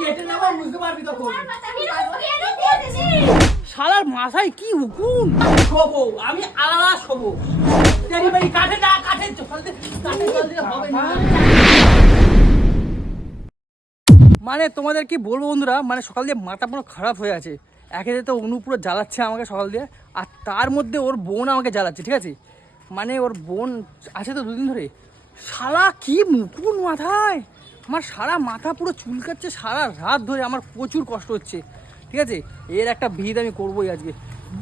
কেটে নেবো বুঝতে পারবি তখন। শালার মাথায় কি হুকুম, শোবো আমি আলাদা শোবো। কাঠে না কাঠে হবে না। মানে তোমাদের কি বলবো বন্ধুরা, মানে সকাল দিয়ে মাথা পুরো খারাপ হয়ে আছে। একে তো অনু পুরো জ্বালাচ্ছে আমাকে সকাল দিয়ে, আর তার মধ্যে ওর বোন আমাকে জ্বালাচ্ছে, ঠিক আছে। মানে ওর বোন আছে তো দুদিন ধরে, শালা কি মুকুন মাথায়, আমার সারা মাথা পুরো চুলকাচ্ছে সারা রাত ধরে, আমার প্রচুর কষ্ট হচ্ছে, ঠিক আছে। এর একটা ভিড় আমি করবোই আজকে,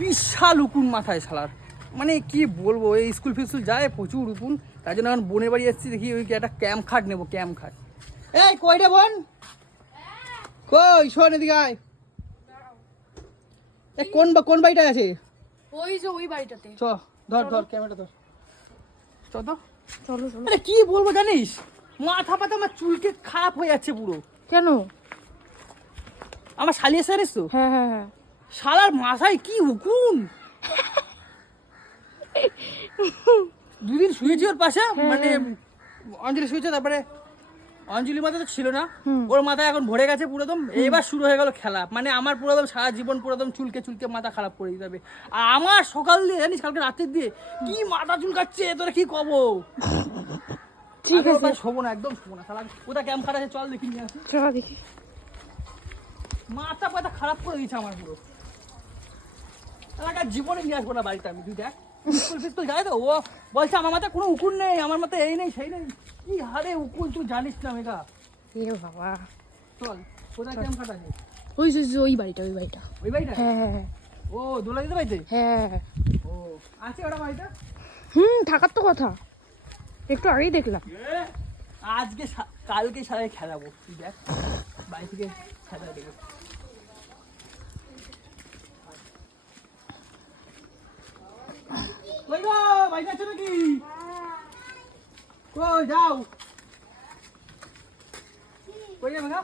বিশাল উকুন মাথায় শালার। মানে কি বলবো, এই স্কুল ফিস্কুল যায় প্রচুর উকুন, তার জন্য এখন বোনের বাড়ি এসেছি, দেখি ওই একটা ক্যাম্প খাট নেবো, ক্যাম্প খাট। এই কয়টা বোন, কই শোন এদিকে আয়। কোন বাড়িটা আছে? ওই যে ওই বাড়িটাতে। চ ধর ধর ক্যামেরাটা ধর, চ তো চলো চলো। আরে কি বলবো জানিস, মাথা পাতা আমার চুলকে খারাপ হয়ে যাচ্ছে পুরো। কেন? আমার শালি এসে জানিস তো, হ্যাঁ হ্যাঁ হ্যাঁ, শালার মাথায় কি উকুন। দুদিন শুয়েছি ওর পাশে, মানে অঞ্জলি শুয়েছে, তারপরে অঞ্জলি মাথা তো ছিল না, ওর মাথায় এখন ভরে গেছে পুরো একদম। এবার শুরু হয়ে গেল খেলা, মানে আমার পুরো একদম সারা জীবন পুরো একদম চুলকে চুলকে মাথা খারাপ করে দিতে হবে। আর আমার সকাল দিয়ে জানিস, কালকে রাতের দিয়ে কি মাথা চুলকাচ্ছে, তোরা কি কব। ঠিক আছে শোবো না, একদম শোবো না। শালা কোথায় ক্যাম্প খাট আছে, চল দেখি নিয়ে আসি। চল দেখি। মাথা পাতা খারাপ করে দিয়েছে আমার পুরো, এলাকার জীবনে নিয়ে আসবো না বাড়িতে আমি। তুই দেখ স্কুল ফিস্কুল যায় তো, ও বলছে আমার মাথায় কোনো উকুন নেই, আমার মাথায় এই নেই সেই নেই, কি হারে উকুন তুই জানিস না মেঘা। এ বাবা, চল কোথায় ক্যাম্প খাট আছে? ওই যে ওই বাড়িটা, ওই বাড়িটা। ওই বাড়িটা? হ্যাঁ হ্যাঁ হ্যাঁ ও দোলা দিতে বাড়িতে? হ্যাঁ। ও আছে ওটা বাড়িটা? থাকার তো কথা, একটু আগেই দেখলাম। আজকে কালকে সারা খেলাবো, তুই দেখ বাড়ি থেকে খেলা দেবো। কই গো, বাড়িতে আছো নাকি? কই যাও, কই যাবে গা?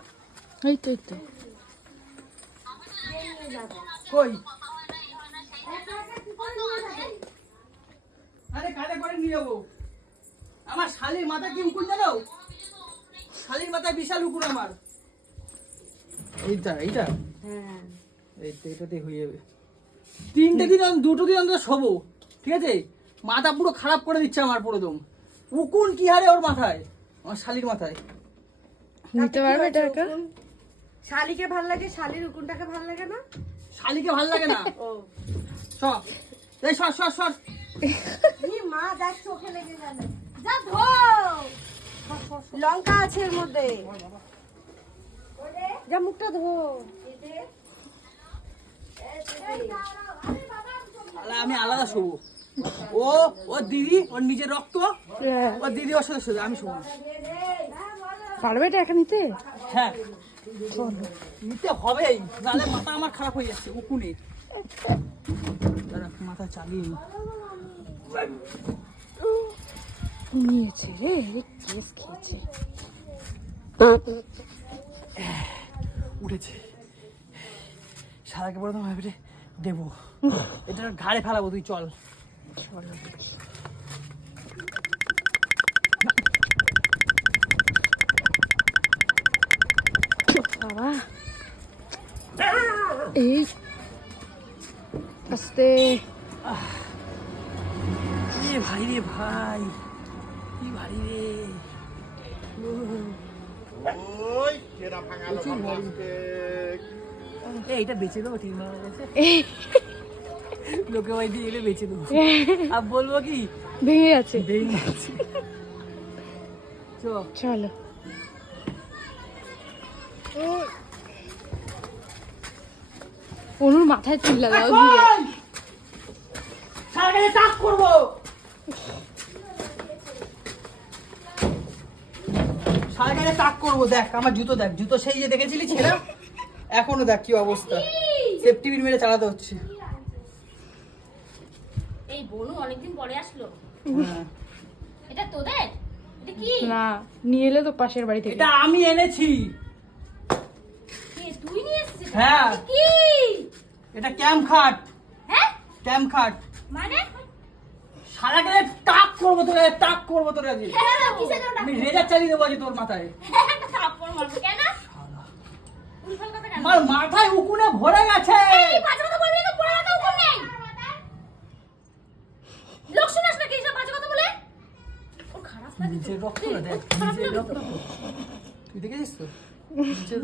এই তো এই তো। কই? আরে কালে করে নিয়ে যাবো। আমার শালির মাথা কি উকুন জানো, শালির মাথায় বিশাল উকুন আমার। এইটা এইটা হ্যাঁ, এটাতে হয়ে যাবে। 3টে দিন 2টো দিন অন্তত শোবো, ঠিক আছে। মাথা পুরো খারাপ করে দিচ্ছে আমার পুরো দম। উকুন কি হারে ওর মাথায়, আমার শালির মাথায়। নিতে পারবে এটা একা? শালিকে ভাল লাগে, শালির উকুনটাকে ভাল লাগে না। শালিকে ভাল লাগে না। ও সর এই সর সর সর। ই মা দেখ চোখে লেগে গেল, যা ধো। লঙ্কা আছে এর মধ্যে, যা মুখটা ধো। আমি আলাদা শোবো, ও ওর দিদি ওর নিজের রক্ত, ওর দিদি ওর সাথে শোবে, আমি শোবো না। পারবে এটা একা নিতে? হ্যাঁ নিতে হবেই, নাহলে মাথা আমার খারাপ হয়ে যাচ্ছে উকুনে। মাথা চালিয়ে নিয়েছে রে, কেস খেয়েছে। উঠেছে, সারাকে বলে তোমার ভেবে দেবো, এটা ঘাড়ে ফেলাবো, তুই চল। চলো দেখি। বাবা এই আস্তে, কি ভাই রে ভাই, কি ভারী রে। এইটা বেঁচে দেবো, ঠিক মনে গেছে, লোকে বাড়ি দিয়ে এলে বেঁচে দেবো। আর বলবো কি ভেঙে গেছে। ভেঙে গেছে। চলো অনুর মাথায় চুল লাগাও দিয়ে। সারাদিনে টাক করবো, সারাদিনে টাক করবো। দেখ আমার জুতো, দেখ জুতো সেই যে দেখেছিলি ছেলে, এখনো দেখ কি অবস্থা, সেফটি পিন মেরে চালাতে হচ্ছে। এই বনু অনেকদিন পরে আসলো। হ্যাঁ। এটা তোদের? এটা কি? না, নিয়ে এলে তো পাশের বাড়ি থেকে। এটা আমি এনেছি। কে তুই নিয়ে এসেছিস? হ্যাঁ। এটা কি? এটা ক্যাম্প খাট, হ্যাঁ? ক্যাম্প খাট। মানে? সারাদিনে টাক করবো তোরে, টাক করবো তোরে আজকে। কেন? কিসের জন্য? আমি রেজার চালিয়ে দেবো আজকে তোর মাথায়। একটা থাপ্পড় মারবো কেন? আমার মাথায় উকুনে ভরে গেছে। এই বাজে কথা বলবি না, পড়ে মাথা উপর নেই। লোক শুনাস না কি সব বাজে কথা বলে? ওর খারাপ লাগে তো। নিজের রক্ত না, দেখ খারাপ নিজের লাগে রক্ত। তো। তুই দেখেছিস তো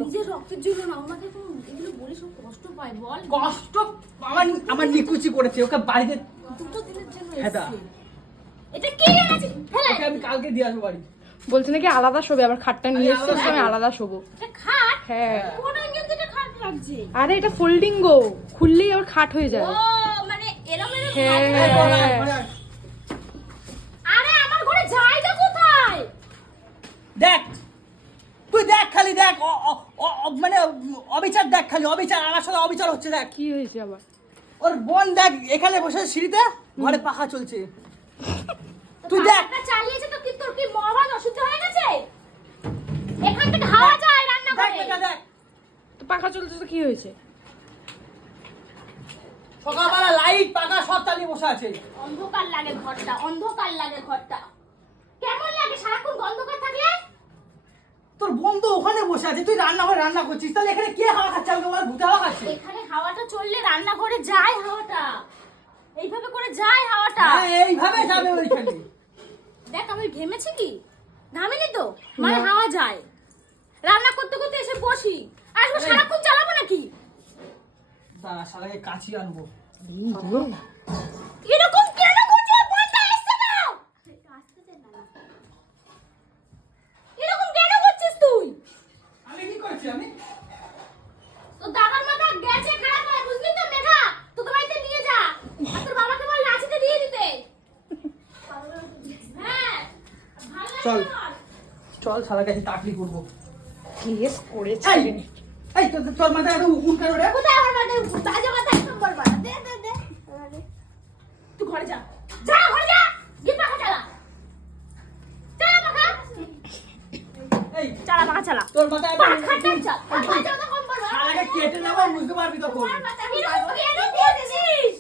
নিজের রক্তের জন্য না আমাকে তো এগুলো বলে সব কষ্ট পায় বল। কষ্ট। আমার নিকুচি করেছে, ওকে বাড়িতে দুটো দিনের জন্য হ্যাঁ দা। এসেছে। এটা কে এনেছে? ফেলে। ওকে আমি কালকে দিয়ে আসবো বাড়ি। বলছে নাকি আলাদা শোবে, আবার খাটটা নিয়ে আলাদা এসেছে, আমি আলাদা শোবো। এটা খাট। হ্যাঁ কোন অ্যাঙ্গেল থেকে খাট লাগছে? আরে এটা ফোল্ডিং গো, খুললেই আবার খাট হয়ে ও যায়। মানে এরকম এরকম হ্যাঁ। খাট। এই বল, ঘরে আয়। আরে আমার ঘরে জায়গা কোথায়? দেখ তুই দেখ, খালি দেখ মানে অবিচার দেখ, খালি অবিচার, আমার সাথে অবিচার হচ্ছে। দেখ কি হয়েছে আবার? ওর বোন দেখ এখানে বসে সিঁড়িতে, ঘরে পাখা চলছে। তুই দেখ পাখাটা চালিয়েছে তো কি তোর কি মহাভারত অসুস্থ হয়ে গেছে? এখান থেকে হাওয়া যায় রান্না দেখ করে। বেটা, দেখ তো পাখা চলছে তো কি হয়েছে? সকালবেলা লাইট পাখা সব চালিয়ে বসে আছে। অন্ধকার লাগে ঘরটা, অন্ধকার লাগে ঘরটা। কেমন লাগে সারাক্ষণ অন্ধকার থাকলে? তোর বোন তো ওখানে বসে আছে, তুই রান্নাঘরে রান্না করছিস, তাহলে এখানে কে হাওয়া খাচ্ছে? আমাকে বল, ভূতে হাওয়া খাচ্ছে? এখানে হাওয়াটা চললে রান্নাঘরে যায় হাওয়াটা। এইভাবে করে যায় হাওয়াটা। হ্যাঁ, এইভাবে যাবে ওইখানে। দেখ আমি ঘেমেছি কি? ঘামিনি তো, মানে হাওয়া যায়। রান্না করতে করতে এসে বসি। আসবো সারাক্ষণ চালাবো নাকি? দাঁড়া, শালাকে কাছি আনবো। এরকম কেন করছিস? বলতে আসছে না। এরকম কেন করছিস তুই? আমি কি করছি? আমি তো দাদার মাথা গেছে খারাপ হয়, বুঝলি তো মেঘা? তোকে বাড়িতে নিয়ে যা। আর তোর বাবাকে বল লাচিতে দিয়ে দিতে। হ্যাঁ, ভালো লাগছে চল। আমার। চল, শালার কাছে চাকরি করবো। কেস করেছে। এই, এই তোর মাথায় এত উকুন কেন রে? কোথায় আমার বাড়িতে বাজে কথা একদম বলবা না। দে দে দে। তুই ঘরে যা। যা ঘরে যা। গিয়ে পাখা চালা। চালা পাখা। এই চালা পাখা চালা। তোর মাথায় এত পাখাটা উকুন। চাল। আর বাজে কথা কম বলবা। শালাকে কেটে নেবো, বুঝতে পারবি তখন। এরকম কেন করছিস?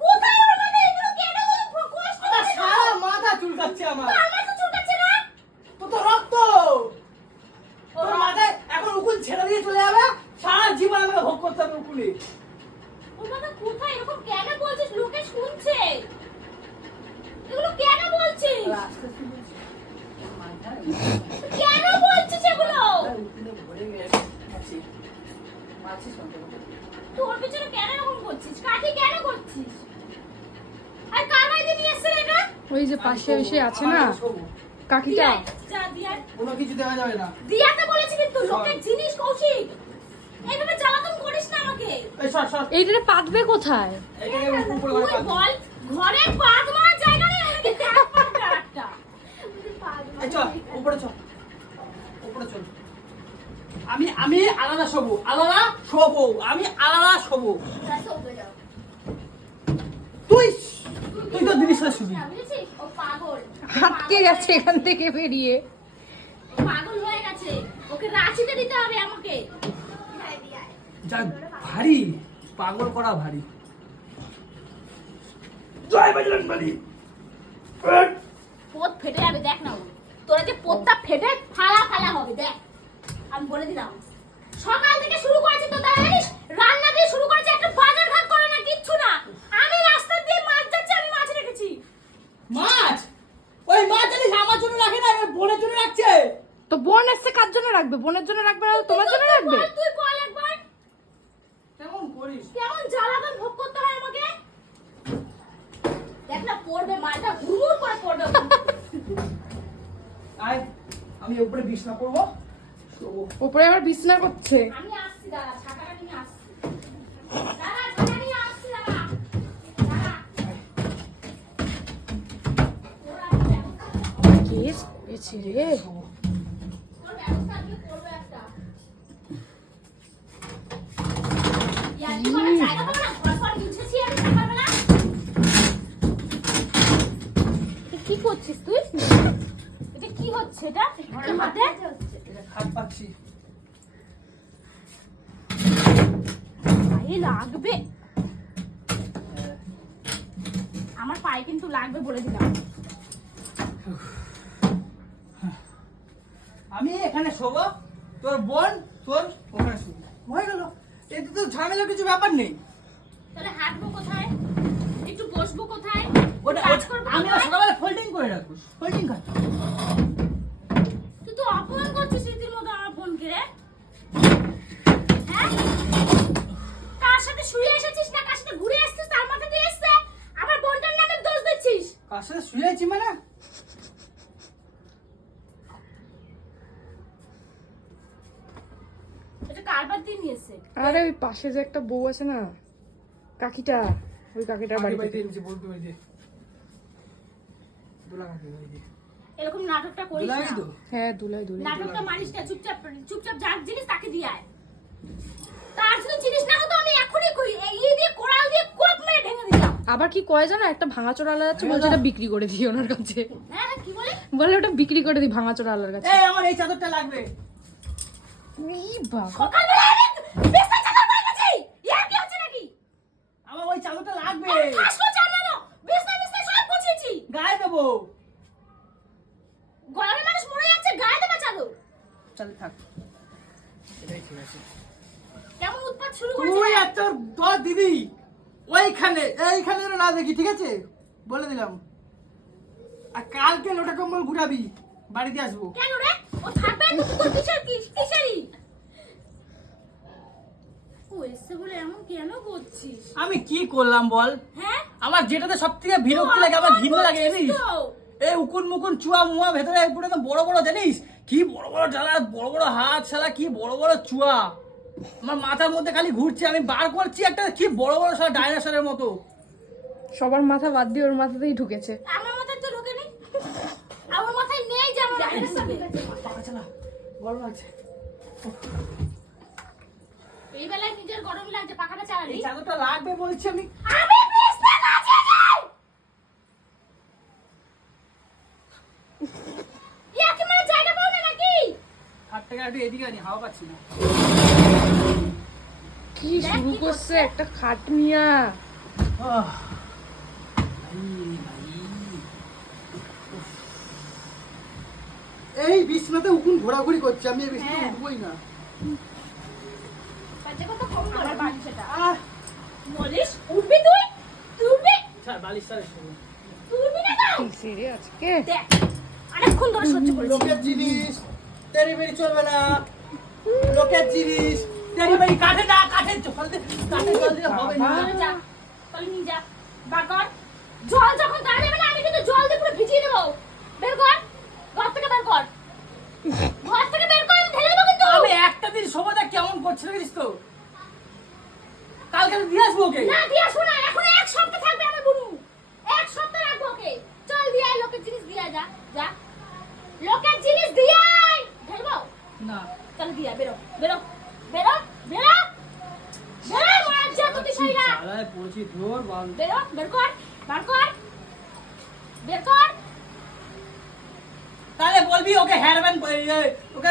কোথায় আমার বাড়িতে এগুলো কেন কষ্ট আরে হচ্ছে? সারা মাথা চুলকাচ্ছে আমার। আমার তো চুলকাচ্ছে না। তোর তো রক্ত। তোর মাথায় এখন উকুন ছেড়ে দিয়ে চলে যাবে, সারা জীবন আমাকে ভোগ করতে হবে উকুনে। ওর মাথা কোথায় এরকম কেন বলছিস? লোকে শুনছে। এগুলো কেন বলছিস? কেন বলছিস এগুলো? তোর পিছনে কেন এরকম করছিস? কাঠি কেন করছিস? আর কার বাড়িতে নিয়ে এসেছিস এটা? ওই যে পাশে এসে আছে না কাকিটা, যা দিয়া। কোনো কিছু দেওয়া যাবে না। দিয়াতে বলেছি কিন্তু লোকের জিনিস কৌশিক। এইভাবে জ্বালাতন করিস না আমাকে। এই সর সর, এইটা পাতবে কোথায়? এখানে উপরে তুই ঘরে পাবি। বল ঘরে পাত মারার জায়গা নেই নাকি ট্যাপ পাতটা একটা। এই চল, উপরে চল, উপরে চল। আমি আলাদা শোবো, আলাদা শোবো, আমি আলাদা শোবো। তুই তুই তো দিদির সাথে শুবি। বুঝেছিস? ও পাগল। আটকে গেছে এখান থেকে বেরিয়ে। ও পাগল হয়ে গেছে। ওকে রাঁচিতে দিতে হবে আমাকে। যা ভারী, পাগল করা ভারী। জয় বজরংবলী। পোত ফেটে যাবে দেখ না। তোরা যে পোতটা ফেটে ফালা ফালা হবে দেখ। আমি বলে দিলাম। সকাল থেকে শুরু করেছি তো তারা জানিস রান্না দিয়ে শুরু করেছে, একটা বাজার ঘাট করে না কিচ্ছু না। আমি রাস্তা দিয়ে মাছ যাচ্ছে, আমি মাছ রেখেছি। মাছ, ওই মাছ জানিস আমার জন্য রাখে না, ওর বোনের জন্য রাখছে। তো বোন এসছে কার জন্য রাখবে? বোনের জন্য রাখবে না তোমার জন্য রাখবে? তুই বল একবার কেমন করিস? কেমন জ্বালাতন ভোগ করতে হয় আমাকে। দেখ না পড়বে মালটা হুড় করে পড়বে। আয়, আমি উপরে বিছনা করবো, শোবো। উপরে আবার বিছনা করছে। আমি আসছি দাদা, ছাতাটা নিয়ে আসছি। দাদা ছাতা নিয়ে আসছি দাদা। দাদা কেস করেছে রে। তোর ব্যবস্থা আমি করবো একটা। ইয়ার্কি করার জায়গা পাবো না, ঘর ফর মুছেছি আমি সকালবেলা। এটা কি করছিস তুই? এটা কি হচ্ছে এটা? ঘরের মধ্যে? এটা খাট পাচ্ছি। পায়ে লাগবে। আমার পায়ে কিন্তু লাগবে বলে দিলাম। আমি এখানে শোবো, তোর বোন তোর ওখানে শুবি। হয়ে গেল, এতে তো ঝামেলার কিছু ব্যাপার নেই। তাহলে হাঁটবো কোথায়, একটু বসবো কোথায়, ওটা কাজ করবো আমি কোথায়? সকালে ফোল্ডিং করে রাখবো, ফোল্ডিং কাজ। তুই তো অপমান করছিস রীতির মতো আমার বোনকে রে। হ্যাঁ, কার সাথে শুয়ে এসেছিস না কার সাথে ঘুরে আসছিস তার মাথা দিয়ে এসছে, আমার বোনটার নামে দোষ দিচ্ছিস। কার সাথে শুয়ে আছি মানে? এটা কারবার দিয়ে নিয়েছে। আরে ওই পাশে যে একটা বউ আছে না, কাকিটা, ওই কাকিটার বাড়ি থেকে। বলতে পারি দোলা কাকি বাড়িতে। এরকম নাটকটা করিস দোলা না। কাকি তো? হ্যাঁ দুলাই দুলাই। নাটকটা মারিস না, চুপচাপ চুপচাপ যার জিনিস তাকে দিয়ে আয়। তার যদি জিনিস না হতো আমি এখনই কই এই দিয়ে কোড়াল দিয়ে কোপ মেরে ভেঙে দিতাম। আবার কি কয় জানো, একটা ভাঙাচোরা আলা যাচ্ছে, বলছে এটা বিক্রি করে দিই ওনার কাছে। হ্যাঁ কি বলে? বলে ওটা বিক্রি করে দিই ভাঙাচোরা আলার কাছে। এই আমার এই চাদরটা লাগবে। ই বাবা, সকালবেলা আমি বিছানা চাদর পরে গেছি। ইয়ার কি হচ্ছে নাকি? আমার ওই চাদরটা লাগবে, আসলো জানানো। বিছানা সব গুছিয়েছি। গায়ে দেবো। গরমে মানুষ মরে যাচ্ছে, গায়ে দেবা চাদর। চল থাক, এটাই ঠিক আছে। কেমন উৎপাত শুরু তুই করেছে? আর তোর দিদি ওইখানে এইখানে যেন না দেখি, ঠিক আছে? বলে দিলাম। আর কালকে লোটা কম্বল ঘুরাবি, বাড়িতে আসবো। কেন রে? ও থাকবে তো তোর কিসেরই? ও এসে বলে এমন কেন করছিস? আমি কি করলাম বল? হ্যাঁ? আমার যেটাতে সব থেকে বিরক্তি লাগে, আমার ঘৃণা লাগে জানিস? এই উকুন মুকুন চুয়া মুয়া ভেতরে পুরো একদম বড় বড়, জানিস কি বড় বড় ডালা, বড় বড় হাত, শালা কি বড় বড় চুয়া। আমার মাথার মধ্যে খালি ঘুরছে, আমি বার করছি একটা কি বড় বড় শালা ডাইনোসরের মতো। সবার মাথা বাদ দিয়ে ওর মাথাতেই ঢুকেছে। আমার মাথায় তো ঢোকেনি। আমার মাথায় নেই যে আমার বাইরে যাবে। পাকা চালা, গরম লাগছে। এই বেলায় নিজের গরম লাগছে, পাখাটা চালালি। এই চাদরটা লাগবে বলছি আমি। আমি বিছনা কাছে যাই। ইয়া কি মানে জায়গা পাও না নাকি? হাত থেকে একটু এদিকে আনি, হাওয়া পাচ্ছি না। কি শুরু করছে একটা খাটনিয়া। আহ, ভাই, ভাই। উফ। এই বিছনাতে উকুন ঘোরাঘুরি করছে, আমি এই বিছনাতে হ্যাঁ। উঠবই না। বাজে কথা কম বলে বাড়ি সেটা। আহ, বলিস উঠবি তুই? তুই উঠবি? ছাড়, বালিশ ছাড় শুরু। তুই উঠবি না তো? কি সেরে আজকে। দেখ অনেকক্ষণ ধরে সহ্য করেছি। লোকের জিনিস তেরি বেরি চলবে না। লোকের জিনিস তেরি বেরি কাঠে না, কাঠের জল দিলে হবে না। তাহলে যা, তাহলে নিয়ে যা। বার কর। জল যখন দেওয়া যাবে না আমি কিন্তু জল দিয়ে পুরো ভিজিয়ে দেবো। বের কর, ঘর থেকে বের কর। ঘর থেকে বের কর, আমি ঢেলে দেবো কিন্তু। আমি একটা দিন সময়টা কেমন করছিল জানিস তো? কালকে আমি দিয়ে আসবো ওকে। না দিয়ে আসবো না, এখন এক সপ্তাহ থাকবে আমার বুনু। এক সপ্তাহ রাখবো ওকে। চল দিয়ে আয়, লোকের জিনিস দিয়ে আয়, যা যা। লোকের জিনিস দিয়ে আয়। ঢেলবো? না, চল দিয়ে আয়, বেরো বেরো বেরো বেরো বেরো, মার যা তুই সাইরা। চালায় পড়ছি ধর বাল। বেরো, বের কর, বার কর, বের কর। তাহলে বলবি ওকে হেয়ার ব্যান্ড, ওকে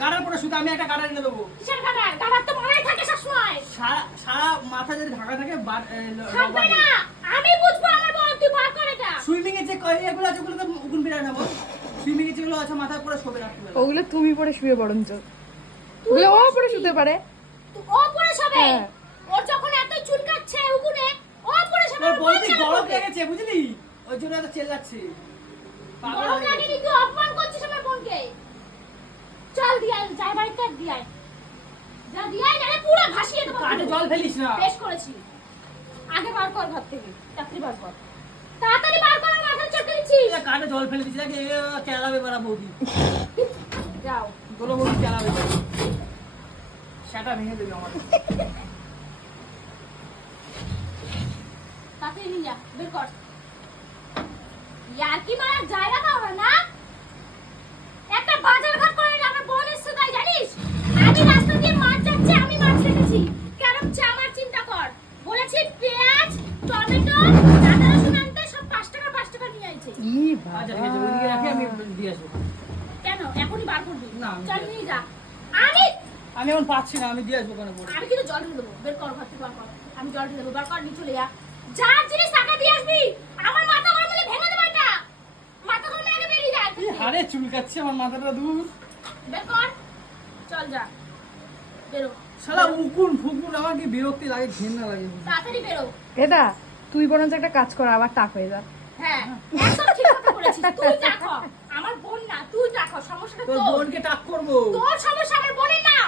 গাড়ার পরে শুধু আমি একটা গাড়া এনে দেবো। কিসের গাডার? গাডার তো মারাই থাকে সবসময়। সারা সারা মাথা যদি ঢাকা থাকে, থাকবে না, আমি বুঝবো আমার বল, তুই বার কর এটা। সুইমিং এর যে এগুলো আছে ওগুলো তো উকুন বেরায় না বল। সুইমিং এর যেগুলো আছে মাথায় পরে শোবে রাত্রিবেলা। ওগুলো তুমি পরে শুয়ে বরঞ্চ, ওগুলো ও পরে শুতে পারে। ও পরে সবে। হ্যাঁ। ওর যখন এত চুলকাচ্ছে উকুনে, ও পরে সবে। তোর বলবি গরম লেগেছে বুঝলি, ওই জন্য এত চেল্লাচ্ছে। পাগল গরম হয়ে লাগেনি, তুই অপমান করছিস আমার বোনকে। চল দিয়ে আয়, যাই বাড়ি কাট দিয়ে আয়। যা দিয়ে আয়, নাহলে পুরো ভাসিয়ে দেবো। কানে জল ফেলিস না। বেশ করেছি। আগে বার কর ঘর থেকে, চাকরি বার কর। তাড়াতাড়ি বার কর, আমার মাথা চটকে দিচ্ছিস। কানে জল ফেলে দিচ্ছি নাকি? কেলাবে বাড়া বৌদি, যাও। তোলো বৌদি কেলাবে। সেটা ভেঙে দেবে আমার। তাড়াতাড়ি নিয়ে যা, বের কর। ইয়ার কি মারার জায়গা পাওয়া না? একটা বাজার ঘাট করে আমার বোন এসছে তাই জানিস? আমি রাস্তা দিয়ে মাছ যাচ্ছে, আমি মাছ রেখেছি। কেরম চা আমার চিন্তা কর। বলেছি পেঁয়াজ, টমেটো, আদা রসুন আনতে সব 5 টাকা নিয়ে আইছে। ই আচ্ছা ঠিক বাবা, আছে, ওইদিকে রাখি, আমি দিয়ে আসবো। কেন এখনই বার করবি? না, আমি চল দিয়ে নিয়ে যা। আমি আমি এখন পাচ্ছি না, আমি দিয়ে আসবো কেন বলে। আমি কিন্তু জল ঢেলে দেবো। বের কর ঘর থেকে, বার কর। আমি জল ঢেলে দেবো, বার কর, নিয়ে চলে যা। যার জিনিস টাকা দিয়ে আসবি। আমার মাথা গরম হলে ভেঙে দেবো এটা। মাথা গরম আগে বেরিয়ে যায়। হারে চুলকাচ্ছে আমার মাথাটা, দূর। বের কর, চল যা। বেরো শালা উকুন ফুকুন আমার কি বিরক্তি লাগে, ঘেন্না লাগে। তাড়াতাড়ি বেরো। এটা তুই বরঞ্চ একটা কাজ কর, আবার টাক হয়ে যা। হ্যাঁ একদম ঠিক কথা বলেছিস, তুই যা কর। আমার বোন না, তুই যা কর, সমস্যাটা তোর তোর। বোনকে টাক করবো, তোর সমস্যা আমার বোনের না।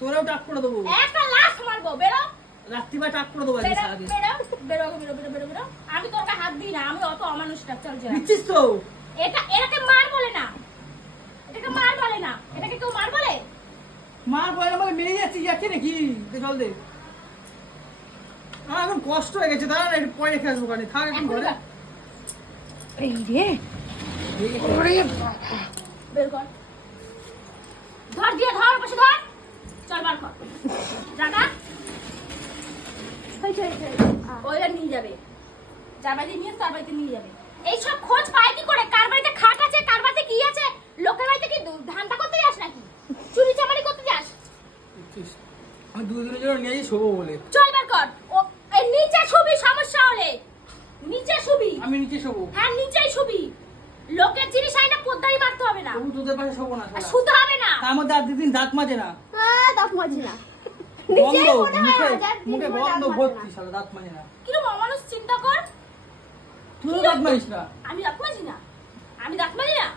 তোরাও টাক করে দেবো, একটা লাশ মারবো, বেরো রাত্রিবার টাক করে দেবো আজকে বেরো সারাদিন। বেরো বেরো বেরো বেরো বেরো বেরো। আমি তোর গায়ে হাত দিই না, আমি অত অমানুষটা। চল যা। দিচ্ছিস তো? এটাকে মার বলে না, এটাকে মার বলে না। এটাকে কেউ মার বলে? মার বলে আমাকে মেরে যাচ্ছে নাকি? দে জল দে। আমার এখন কষ্ট হয়ে গেছে, দাঁড়া না একটু পরে রেখে আসবো, কানে থাক এখন ঘরে। এই রে ওরে বাবা। বের কর, ধর দিয়ে ধর, পাশে ধর। চল বার কর জায়গা। ওইটা নিয়ে যাবে, যার বাড়িতে নিয়ে তার বাড়িতে নিয়ে যাবে। এইসব খোঁজ পায় কি করে? কার বাড়িতে খাট আছে, কার বাড়িতে কি আছে? লোকের বাড়িতে কি ধান্দা করতে যাস নাকি? চুরি চামারি করতে যাস? আমি দুদিনের জন্য নিয়ে শোবো বলে। চল বার কর। ও এই নিচে শুবি, সমস্যা হলে নিচে শুবি। আমি নিচে শোবো। হ্যাঁ নিচেই শুবি। লোকের জিনিস আইনা পোদ্দারি মারতে হবে না, তবু তোদের পাশে শোবো না আর শালা। শুতে হবে না। তার মধ্যে আর দুদিন দাঁত মাজে না, দাঁত মাজি না। গন্ধ মনে হয় মুখে, হাজার দিন মুখে ধরে গন্ধ দাঁত মাজে ভর্তি, শালা দাঁত মাজে না। কিরকম অমানুষ, চিন্তা কর। তুইও দাঁত মাজিস না? আমি দাঁত মাজি না, আমি দাঁত মাজি না।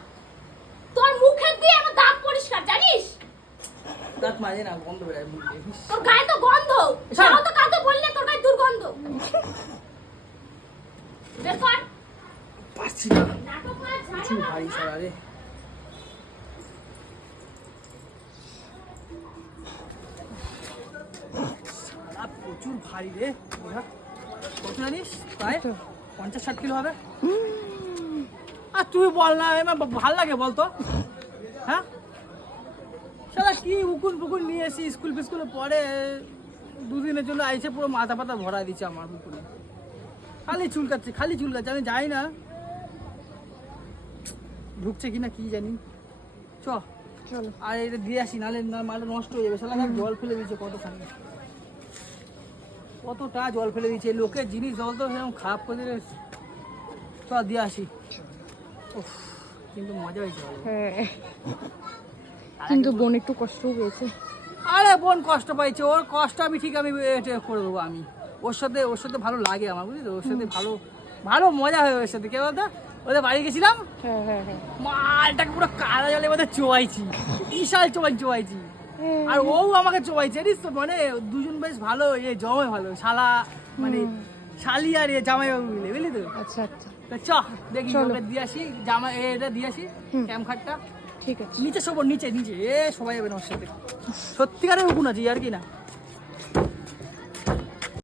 তোর মুখে দিয়ে আমার দাঁত পরিষ্কার, জানিস? দাঁত মাজে না, গন্ধ বেরোয় মুখ দিয়ে। তোর গায়ে তো গন্ধ, এসব। তাও তো কাউকে বললে তোর গায়ে দুর্গন্ধ। বের কর। পারছি না, নাটক করা যায় কিছু না। ভারী শালা রে। শালা প্রচুর ভারী রে। বোঝা কত জানিস? প্রায় 50-60 কিলো হবে। আর তুই বল না, আমার ভাল লাগে বলতো। হ্যাঁ শালা কি উকুন ফুকুন নিয়ে এসি, স্কুল ফিস্কুলে পড়ে, দুদিনের জন্য আইসে পুরো মাথা পাতা ভরা দিচ্ছে আমার উকুনে। খালি চুলকাচ্ছে, খালি চুলকাচ্ছে, আমি যাই না ঢুকছে কিনা কি জানি। চ চলো আর এটা দিয়ে আসি, নাহলে মালটা নষ্ট হয়ে যাবে। শালা সব জল ফেলে দিচ্ছে কতখানি, কতটা জল ফেলে দিচ্ছে। লোকের জিনিস জল তো সেরকম খারাপ করে দিলে। চ দিয়ে আসি। উফ, কিন্তু মজা হয়েছে ভালো। হ্যাঁ, কিন্তু বোন একটু কষ্টও পেয়েছে। আরে বোন কষ্ট পাইছে, ওর কষ্ট আমি ঠিক আমি এটা করে দেবো। আমি ওর সাথে ভালো লাগে আমার, বুঝলি তো? ওর সাথে ভালো ভালো মজা হয় ওর সাথে। কে বলতো, ওদের বাড়ি গেছিলাম, হ্যাঁ হ্যাঁ হ্যাঁ মালটাকে পুরো কাদা জলে মধ্যে চোয়াইছি, বিশাল চোয়াইছি। আর ও আমাকে চোয়াইছে, জানিস তো? মানে দুজন বেশ ভালো জমে ভালো, শালা মানে শালি আর জামাই বাবু মিলে, বুঝলি তো? আচ্ছা আচ্ছা তো চ দেখি চলো। ওকে দিয়ে আসি, জামাই এটা দিয়ে আসি ক্যাম্প খাটটা। ঠিক আছে। নিচে শোবো, নিচে নিচে সবাই যাবে না ওর সাথে। সত্যিকারের উকুন আছে আর কি না।